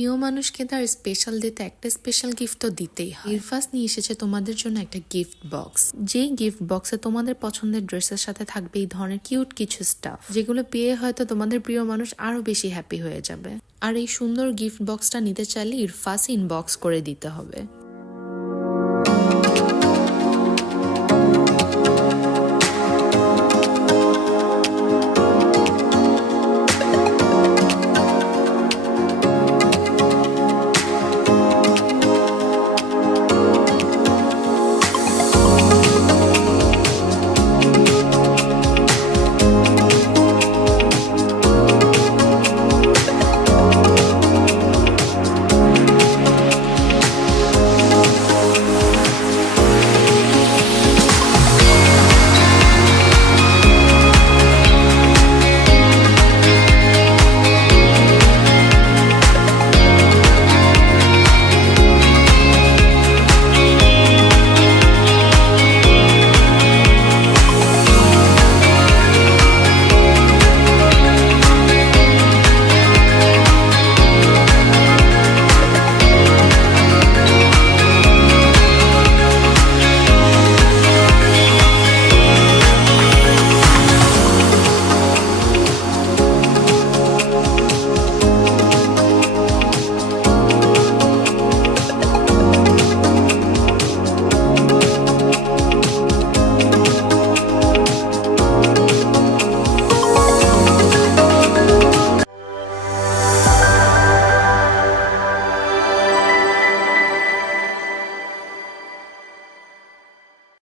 প্রিয় মানুষকে তার স্পেশাল ডেতে একটা স্পেশাল গিফট তো দিতেই হয়। ইরফাস নিয়ে এসেছে তোমাদের জন্য একটা গিফট বক্স, যেই গিফট বক্সে তোমাদের পছন্দের ড্রেসের সাথে থাকবে এই ধরনের কিউট কিছু স্টাফ, যেগুলো পেয়ে হয়তো তোমাদের প্রিয় মানুষ আরো বেশি হ্যাপি হয়ে যাবে। আর এই সুন্দর গিফট বক্সটা নিতে চাইলে ইরফাস ইনবক্স করে দিতে হবে।